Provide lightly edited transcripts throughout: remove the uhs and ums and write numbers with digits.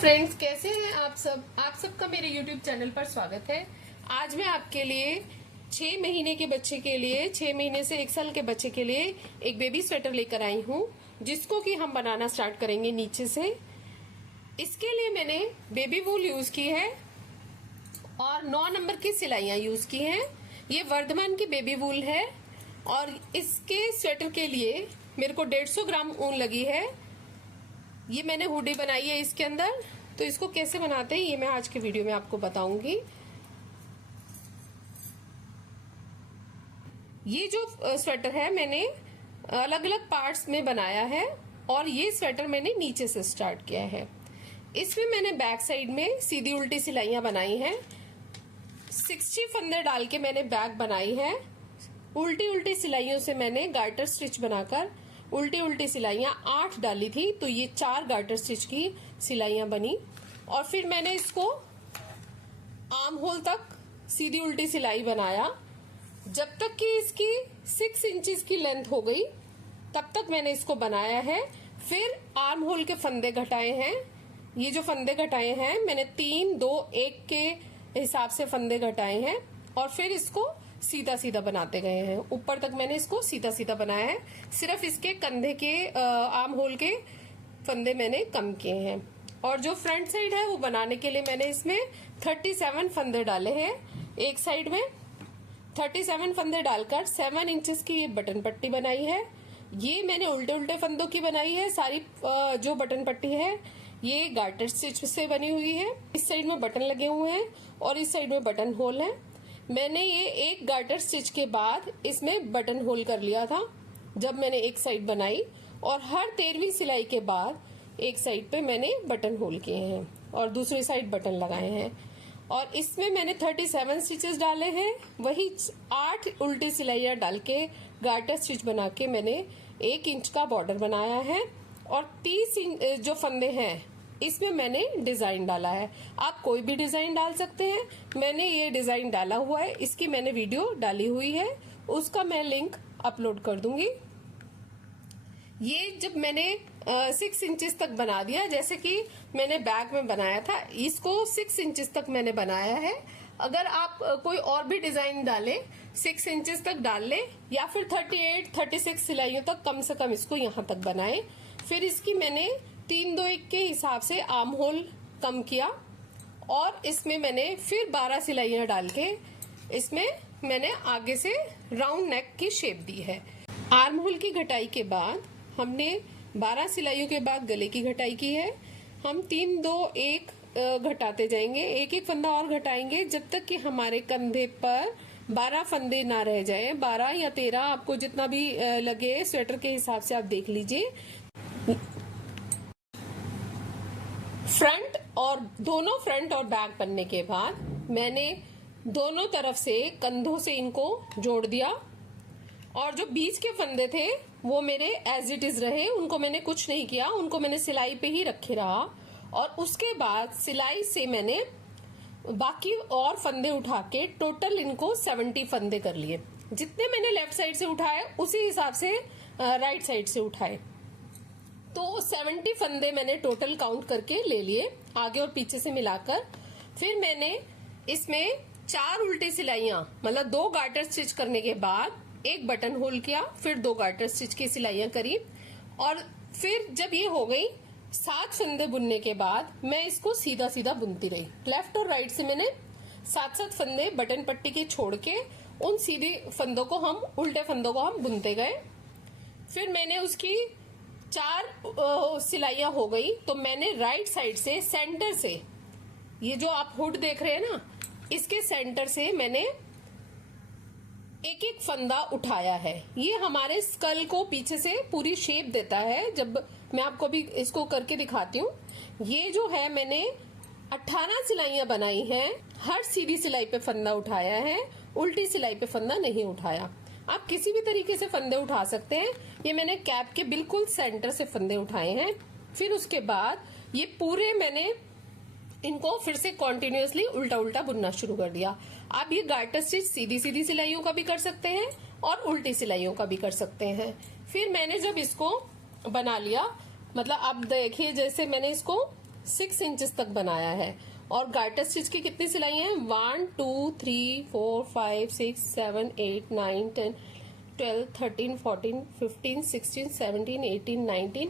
Friends, कैसे हैं आप सब। आप सबका मेरे YouTube चैनल पर स्वागत है। आज मैं आपके लिए 6 महीने के बच्चे के लिए 6 महीने से 1 साल के बच्चे के लिए एक बेबी स्वेटर लेकर आई हूँ, जिसको कि हम बनाना स्टार्ट करेंगे नीचे से। इसके लिए मैंने बेबी वूल यूज की है और 9 नंबर की सिलाइयां यूज की हैं। ये वर्धमान की बेबी वूल है और इसके स्वेटर के लिए मेरे को 150 ग्राम ऊन लगी है। ये मैंने हुडी बनाई है इसके अंदर। तो इसको कैसे बनाते हैं ये मैं आज के वीडियो में आपको बताऊंगी। ये जो स्वेटर है मैंने अलग अलग पार्ट्स में बनाया है और ये स्वेटर मैंने नीचे से स्टार्ट किया है। इसमें मैंने बैक साइड में सीधी उल्टी सिलाइयां बनाई हैं। 60 फंदे डाल के मैंने बैक बनाई है। उल्टी उल्टी सिलाइयों से मैंने गार्टर स्टिच बनाकर उल्टी उल्टी सिलाइयां 8 डाली थी, तो ये 4 गार्टर स्टिच की सिलाइयां बनी। और फिर मैंने इसको आर्म होल तक सीधी उल्टी सिलाई बनाया। जब तक कि इसकी 6 इंचेस की लेंथ हो गई तब तक मैंने इसको बनाया है। फिर आर्म होल के फंदे घटाए हैं। ये जो फंदे घटाए हैं मैंने 3, 2, 1 के हिसाब से फंदे घटाए हैं और फिर इसको सीधा सीधा बनाते गए हैं। ऊपर तक मैंने इसको सीधा सीधा बनाया है। सिर्फ इसके कंधे के आर्म होल के फंदे मैंने कम किए हैं। और जो फ्रंट साइड है वो बनाने के लिए मैंने इसमें 37 फंदे डाले हैं। एक साइड में 37 फंदे डालकर 7 इंचेस की ये बटन पट्टी बनाई है। ये मैंने उल्टे उल्टे फंदों की बनाई है। सारी जो बटन पट्टी है ये गार्टर स्टिच से बनी हुई है। इस साइड में बटन लगे हुए हैं और इस साइड में बटन होल है। मैंने ये एक गार्टर स्टिच के बाद इसमें बटन होल कर लिया था जब मैंने एक साइड बनाई, और हर 13वीं सिलाई के बाद एक साइड पे मैंने बटन होल किए हैं और दूसरी साइड बटन लगाए हैं। और इसमें मैंने 37 स्टिचेस डाले हैं। वही 8 उल्टी सिलाइयां डाल के गार्टर स्टिच बना के मैंने 1 इंच का बॉर्डर बनाया है। और 30 इंच जो फंदे हैं इसमें मैंने डिजाइन डाला है। आप कोई भी डिजाइन डाल सकते हैं। मैंने ये डिजाइन डाला हुआ है, इसकी मैंने वीडियो डाली हुई है, उसका मैं लिंक अपलोड कर दूंगी। ये जब मैंने 6 इंचेस तक बना दिया, जैसे कि मैंने बैक में बनाया था, इसको 6 इंचेस तक मैंने बनाया है। अगर आप कोई और भी डिजाइन डालें 6 इंचेस तक डाल लें या फिर 38, 36 सिलाइयों तक कम से कम इसको यहाँ तक बनाएं। फिर इसकी मैंने 3, 2, 1 के हिसाब से आर्म होल कम किया और इसमें मैंने फिर 12 सिलाइयां डाल के इसमें मैंने आगे से राउंड नेक की शेप दी है। आर्म होल की घटाई के बाद हमने 12 सिलाइयों के बाद गले की घटाई की है। हम 3, 2, 1 घटाते जाएंगे, एक एक फंदा और घटाएंगे जब तक कि हमारे कंधे पर 12 फंदे ना रह जाए। 12 या 13 आपको जितना भी लगे स्वेटर के हिसाब से आप देख लीजिए। दोनों फ्रंट और बैक बनने के बाद मैंने दोनों तरफ से कंधों से इनको जोड़ दिया और जो बीच के फंदे थे वो मेरे एज इट इज रहे, उनको मैंने कुछ नहीं किया, उनको मैंने सिलाई पे ही रखे रहा। और उसके बाद सिलाई से मैंने बाकी और फंदे उठा के टोटल इनको 70 फंदे कर लिए। जितने मैंने लेफ्ट साइड से उठाए उसी हिसाब से राइट साइड से उठाए, तो 70 फंदे मैंने टोटल काउंट करके ले लिए आगे और पीछे से मिलाकर। फिर मैंने इसमें 4 उल्टी सिलाइयां, मतलब 2 गार्टर स्टिच करने के बाद एक बटन होल किया, फिर 2 गार्टर स्टिच की सिलाइयां करी। और फिर जब ये हो गई 7 फंदे बुनने के बाद मैं इसको सीधा सीधा बुनती रही। लेफ्ट और राइट से मैंने 7-7 फंदे बटन पट्टी के छोड़ के उन सीधे फंदों को हम उल्टे फंदों को हम बुनते गए। फिर मैंने उसकी 4 सिलाइयां हो गई, तो मैंने राइट साइड से सेंटर से, ये जो आप हुड देख रहे हैं ना, इसके सेंटर से मैंने एक एक फंदा उठाया है। ये हमारे स्कल को पीछे से पूरी शेप देता है। जब मैं आपको अभी इसको करके दिखाती हूँ, ये जो है मैंने 18 सिलाइयां बनाई हैं। हर सीधी सिलाई पे फंदा उठाया है, उल्टी सिलाई पे फंदा नहीं उठाया। आप किसी भी तरीके से फंदे उठा सकते हैं। ये मैंने कैप के बिल्कुल सेंटर से फंदे उठाए हैं। फिर उसके बाद ये पूरे मैंने इनको फिर से कॉन्टिन्यूअसली उल्टा उल्टा बुनना शुरू कर दिया। आप ये गार्टर स्टिच सीधी सीधी सिलाइयों का भी कर सकते हैं और उल्टी सिलाइयों का भी कर सकते हैं। फिर मैंने जब इसको बना लिया, मतलब आप देखिए जैसे मैंने इसको 6 इंचेस तक बनाया है। और गार्टर स्टिच की कितनी सिलाई है? 1 2 3 4 5 6 7 8 9 10 12 13 14 15 16 17 18 19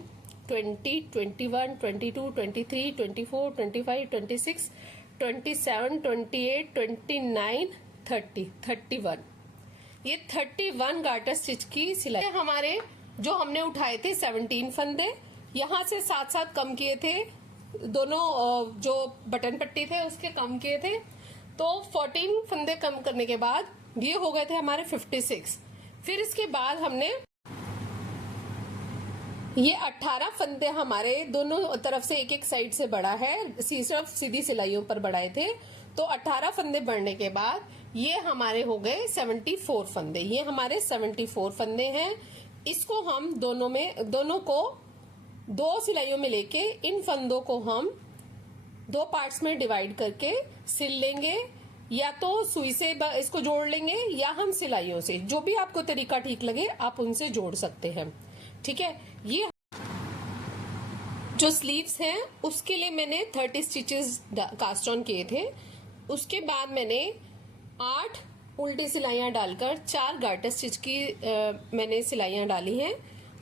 20 21 22 23 24 25 26 27 28 29 30 31। ये 31 गार्टर स्टिच की सिलाई। हमारे जो हमने उठाए थे 17 फंदे, यहाँ से साथ साथ कम किए थे, दोनों जो बटन पट्टी थे उसके कम किए थे, तो 14 फंदे कम करने के बाद ये हो गए थे हमारे 56। फिर इसके बाद हमने ये 18 फंदे हमारे दोनों तरफ से एक एक साइड से बढ़ा है, सिर्फ सीधी सिलाइयों पर बढ़ाए थे। तो 18 फंदे बढ़ने के बाद ये हमारे हो गए 74 फंदे। ये हमारे 74 फंदे हैं। इसको हम दोनों को 2 सिलाइयों में लेके इन फंदों को हम 2 पार्ट्स में डिवाइड करके सिल लेंगे, या तो सुई से इसको जोड़ लेंगे या हम सिलाइयों से, जो भी आपको तरीका ठीक लगे आप उनसे जोड़ सकते हैं। ठीक है। ये जो स्लीव्स हैं उसके लिए मैंने 30 स्टिचेस कास्ट ऑन किए थे। उसके बाद मैंने 8 उल्टी सिलाइयां डालकर 4 गार्टर स्टिच की मैंने सिलाइयां डाली हैं।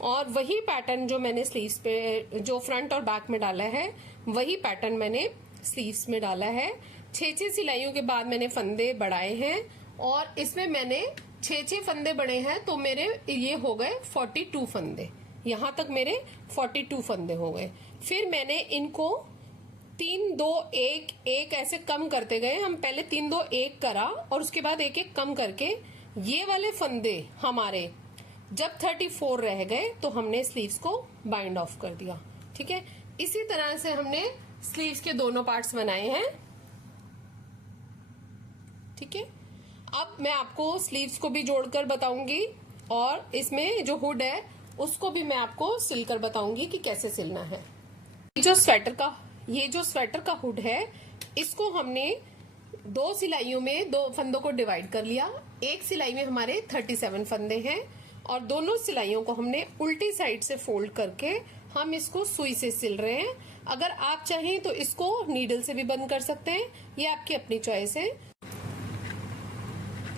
और वही पैटर्न जो मैंने स्लीव्स पे, जो फ्रंट और बैक में डाला है, वही पैटर्न मैंने स्लीव्स में डाला है। 6 सिलाइयों के बाद मैंने फंदे बढ़ाए हैं और इसमें मैंने 6 फंदे बढ़े हैं, तो मेरे ये हो गए 42 फंदे। यहाँ तक मेरे 42 फंदे हो गए। फिर मैंने इनको 3 2 1 1 ऐसे कम करते गए। हम पहले 3 2 1 करा और उसके बाद एक एक कम करके ये वाले फंदे हमारे जब 34 रह गए तो हमने स्लीव्स को बाइंड ऑफ कर दिया। ठीक है। इसी तरह से हमने स्लीव्स के दोनों पार्ट्स बनाए हैं। ठीक है। अब मैं आपको स्लीव्स को भी जोड़कर बताऊंगी और इसमें जो हुड है उसको भी मैं आपको सिलकर बताऊंगी कि कैसे सिलना है। ये जो स्वेटर का हुड है, इसको हमने 2 सिलाइयों में 2 फंदों को डिवाइड कर लिया। एक सिलाई में हमारे 37 फंदे हैं और दोनों सिलाइयों को हमने उल्टी साइड से फोल्ड करके हम इसको सुई से सिल रहे हैं। अगर आप चाहें तो इसको नीडल से भी बंद कर सकते हैं, ये आपकी अपनी चॉइस है।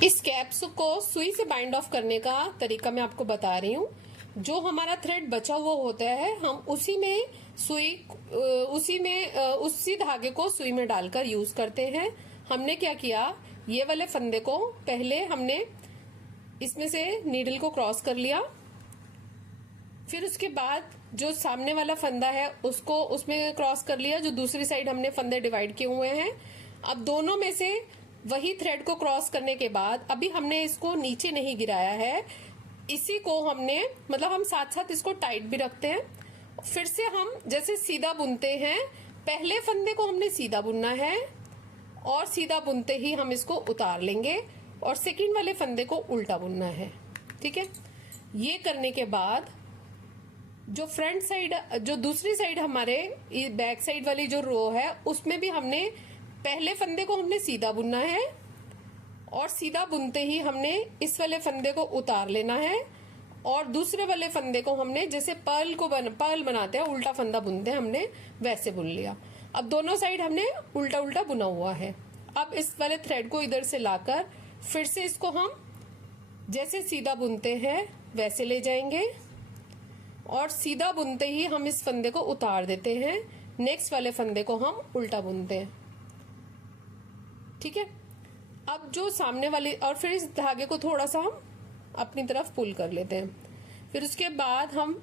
इस कैप्स को सुई से बाइंड ऑफ करने का तरीका मैं आपको बता रही हूँ। जो हमारा थ्रेड बचा हुआ होता है, हम उसी धागे को सुई में डालकर यूज करते हैं। हमने क्या किया, ये वाले फंदे को पहले हमने इसमें से नीडल को क्रॉस कर लिया, फिर उसके बाद जो सामने वाला फंदा है उसको उसमें क्रॉस कर लिया, जो दूसरी साइड हमने फंदे डिवाइड किए हुए हैं। अब दोनों में से वही थ्रेड को क्रॉस करने के बाद अभी हमने इसको नीचे नहीं गिराया है, इसी को हमने मतलब हम साथ साथ इसको टाइट भी रखते हैं। फिर से हम जैसे सीधा बुनते हैं, पहले फंदे को हमने सीधा बुनना है और सीधा बुनते ही हम इसको उतार लेंगे और सेकंड वाले फंदे को उल्टा बुनना है। ठीक है। ये करने के बाद जो फ्रंट साइड, जो दूसरी साइड हमारे बैक साइड वाली जो रो है, उसमें भी हमने पहले फंदे को हमने सीधा बुनना है और सीधा बुनते ही हमने इस वाले फंदे को उतार लेना है और दूसरे वाले फंदे को हमने जैसे पर्ल बनाते हैं, उल्टा फंदा बुनते हैं, हमने वैसे बुन लिया। अब दोनों साइड हमने उल्टा उल्टा बुना हुआ है। अब इस वाले थ्रेड को इधर से लाकर फिर से इसको हम जैसे सीधा बुनते हैं वैसे ले जाएंगे और सीधा बुनते ही हम इस फंदे को उतार देते हैं, नेक्स्ट वाले फंदे को हम उल्टा बुनते हैं। ठीक है। अब जो सामने वाली, और फिर इस धागे को थोड़ा सा हम अपनी तरफ पुल कर लेते हैं। फिर उसके बाद हम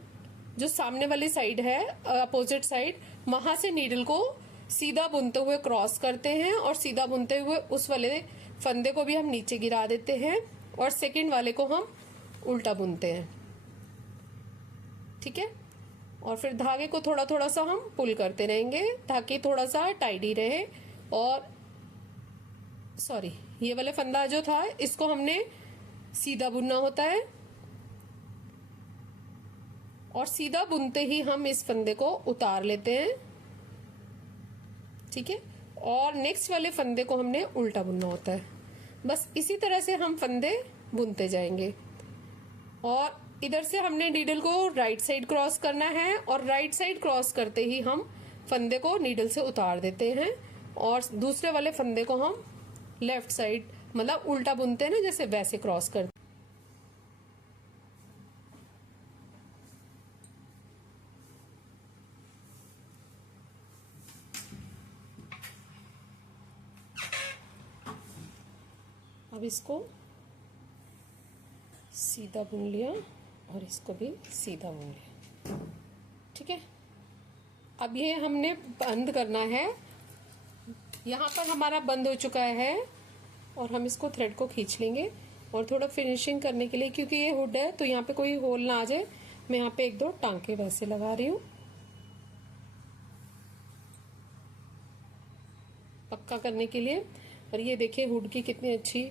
जो सामने वाली साइड है, अपोजिट साइड, वहां से नीडल को सीधा बुनते हुए क्रॉस करते हैं और सीधा बुनते हुए उस वाले फंदे को भी हम नीचे गिरा देते हैं और सेकंड वाले को हम उल्टा बुनते हैं। ठीक है। और फिर धागे को थोड़ा थोड़ा सा हम पुल करते रहेंगे ताकि थोड़ा सा टाइडी रहे। और ये वाला फंदा जो था इसको हमने सीधा बुनना होता है और सीधा बुनते ही हम इस फंदे को उतार लेते हैं। ठीक है। और नेक्स्ट वाले फंदे को हमने उल्टा बुनना होता है। बस इसी तरह से हम फंदे बुनते जाएंगे। और इधर से हमने नीडल को राइट साइड क्रॉस करना है और राइट साइड क्रॉस करते ही हम फंदे को नीडल से उतार देते हैं और दूसरे वाले फंदे को हम लेफ्ट साइड मतलब उल्टा बुनते हैं ना, जैसे वैसे क्रॉस करते। अब इसको सीधा बुन लिया और इसको भी सीधा बुन लिया। ठीक है, अब ये हमने बंद करना है। यहाँ पर हमारा बंद हो चुका है और हम इसको थ्रेड को खींच लेंगे और थोड़ा फिनिशिंग करने के लिए, क्योंकि ये हुड है तो यहाँ पे कोई होल ना आ जाए, मैं यहाँ पे एक दो टांके वैसे लगा रही हूँ पक्का करने के लिए। और ये देखिए हुड की कितनी अच्छी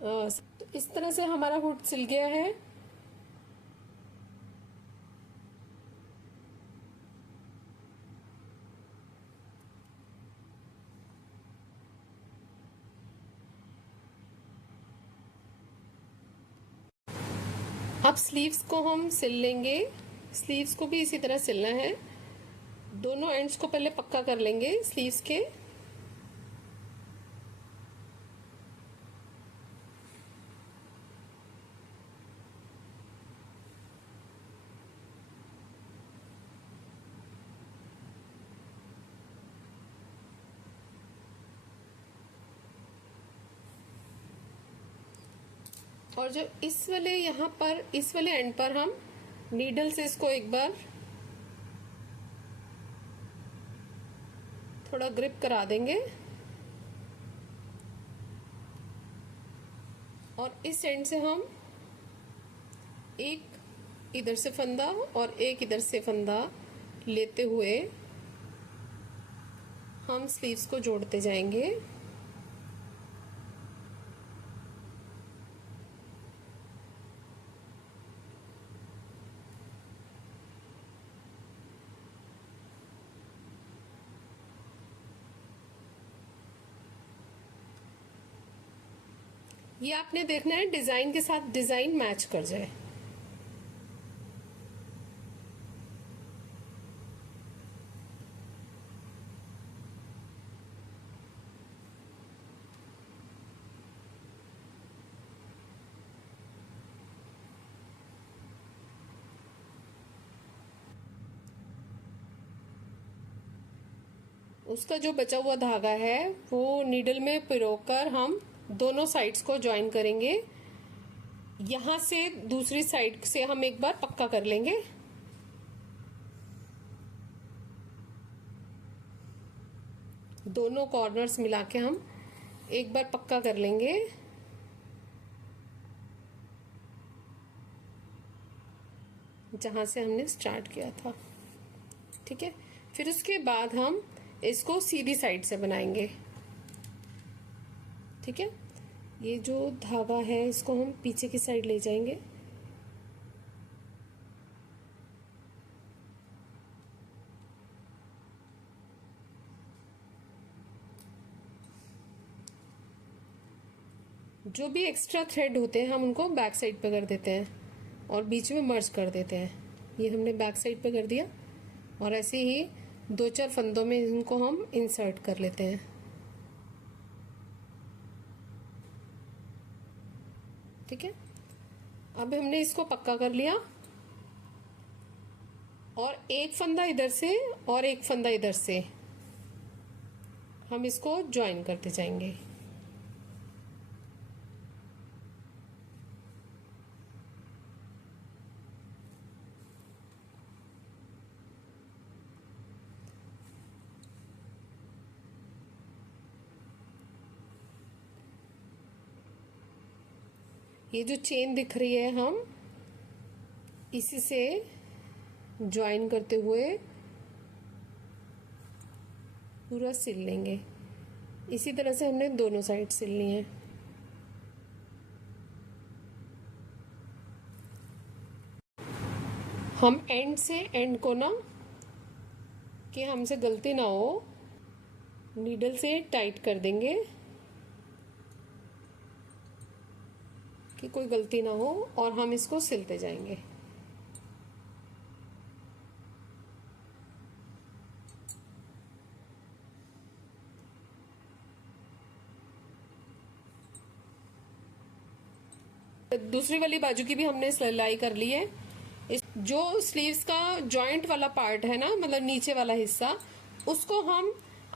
तो इस तरह से हमारा हुड सिल गया है। अब स्लीव्स को हम सिल लेंगे। स्लीव्स को भी इसी तरह सिलना है, दोनों एंड्स को पहले पक्का कर लेंगे स्लीव्स के। और जो इस वाले यहाँ पर इस वाले एंड पर हम नीडल से इसको एक बार थोड़ा ग्रिप करा देंगे और इस एंड से हम एक इधर से फंदा और एक इधर से फंदा लेते हुए हम स्लीव्स को जोड़ते जाएंगे। ये आपने देखना है डिजाइन के साथ डिजाइन मैच कर जाए। उसका जो बचा हुआ धागा है वो नीडल में पिरोकर हम दोनों साइड्स को ज्वाइन करेंगे। यहां से दूसरी साइड से हम एक बार पक्का कर लेंगे। दोनों कॉर्नर्स मिला के हम एक बार पक्का कर लेंगे। जहां से हमने स्टार्ट किया था। ठीक है, फिर उसके बाद हम इसको सीधी साइड से बनाएंगे। ठीक है, ये जो धागा है इसको हम पीछे की साइड ले जाएंगे। जो भी एक्स्ट्रा थ्रेड होते हैं हम उनको बैक साइड पे कर देते हैं और बीच में मर्ज कर देते हैं। ये हमने बैक साइड पे कर दिया और ऐसे ही दो चार फंदों में इनको हम इंसर्ट कर लेते हैं। ठीक है, अब हमने इसको पक्का कर लिया और एक फंदा इधर से और एक फंदा इधर से हम इसको ज्वाइन करते जाएंगे। ये जो चेन दिख रही है हम इसी से ज्वाइन करते हुए पूरा सिल लेंगे। इसी तरह से हमने दोनों साइड सिलनी है। हम एंड से एंड को ना कि हमसे गलती ना हो नीडल से टाइट कर देंगे कि कोई गलती ना हो और हम इसको सिलते जाएंगे। दूसरी वाली बाजू की भी हमने सिलाई कर ली है। जो स्लीव्स का जॉइंट वाला पार्ट है ना, मतलब नीचे वाला हिस्सा, उसको हम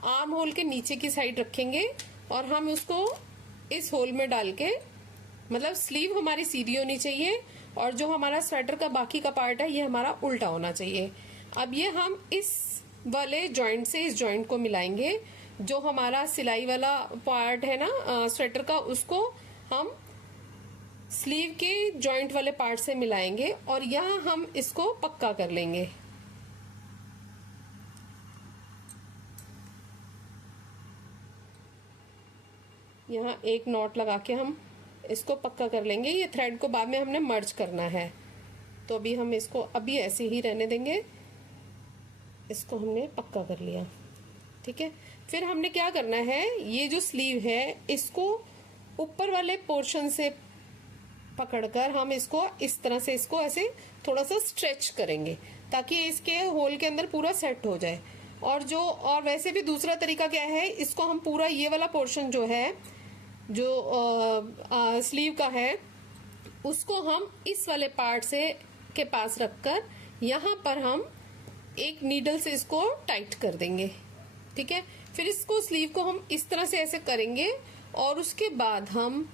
आर्म होल के नीचे की साइड रखेंगे और हम उसको इस होल में डाल के, मतलब स्लीव हमारी सीधी होनी चाहिए और जो हमारा स्वेटर का बाकी का पार्ट है ये हमारा उल्टा होना चाहिए। अब ये हम इस वाले जॉइंट से इस जॉइंट को मिलाएंगे। जो हमारा सिलाई वाला पार्ट है ना स्वेटर का, उसको हम स्लीव के जॉइंट वाले पार्ट से मिलाएंगे और यहाँ हम इसको पक्का कर लेंगे। यहाँ एक नॉट लगा के हम इसको पक्का कर लेंगे। ये थ्रेड को बाद में हमने मर्ज करना है, तो अभी हम इसको अभी ऐसे ही रहने देंगे। इसको हमने पक्का कर लिया, ठीक है। फिर हमने क्या करना है, ये जो स्लीव है इसको ऊपर वाले पोर्शन से पकड़कर हम इसको इस तरह से इसको ऐसे थोड़ा सा स्ट्रेच करेंगे ताकि इसके होल के अंदर पूरा सेट हो जाए। और वैसे भी दूसरा तरीका क्या है, इसको हम पूरा ये वाला पोर्शन जो है जो स्लीव का है उसको हम इस वाले पार्ट से के पास रखकर यहाँ पर हम एक नीडल से इसको टाइट कर देंगे, ठीक है। फिर इसको स्लीव को हम इस तरह से ऐसे करेंगे और उसके बाद हम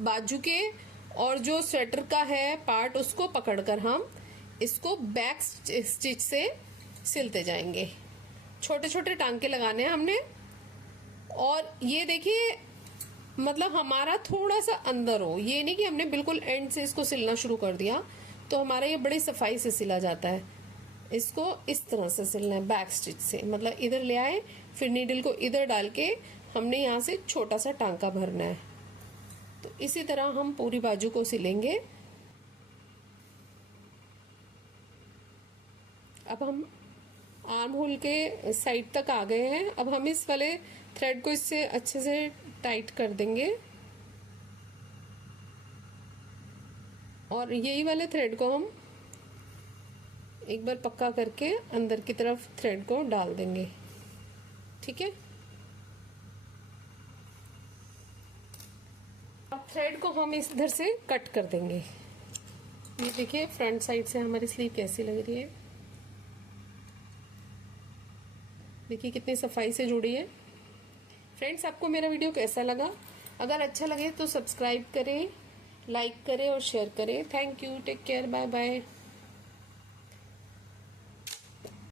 बाजू के और जो स्वेटर का है पार्ट उसको पकड़कर हम इसको बैक स्टिच से सिलते जाएंगे। छोटे छोटे टांके लगाने हैं हमने। और ये देखिए, मतलब हमारा थोड़ा सा अंदर हो, ये नहीं कि हमने बिल्कुल एंड से इसको सिलना शुरू कर दिया, तो हमारा ये बड़ी सफाई से सिला जाता है। इसको इस तरह से सिलना है बैक स्टिच से, मतलब इधर ले आए, फिर नीडल को इधर डाल के हमने यहाँ से छोटा सा टांका भरना है। तो इसी तरह हम पूरी बाजू को सिलेंगे। अब हम आर्म होल के साइड तक आ गए हैं। अब हम इस वाले थ्रेड को इससे अच्छे से टाइट कर देंगे और यही वाले थ्रेड को हम एक बार पक्का करके अंदर की तरफ थ्रेड को डाल देंगे, ठीक है। अब थ्रेड को हम इधर से कट कर देंगे। ये देखिए फ्रंट साइड से हमारी स्लीव कैसी लग रही है, देखिए कितनी सफाई से जुड़ी है। फ्रेंड्स, आपको मेरा वीडियो कैसा लगा? अगर अच्छा लगे तो सब्सक्राइब करें, लाइक करें और शेयर करें। Thank you, take care, bye bye.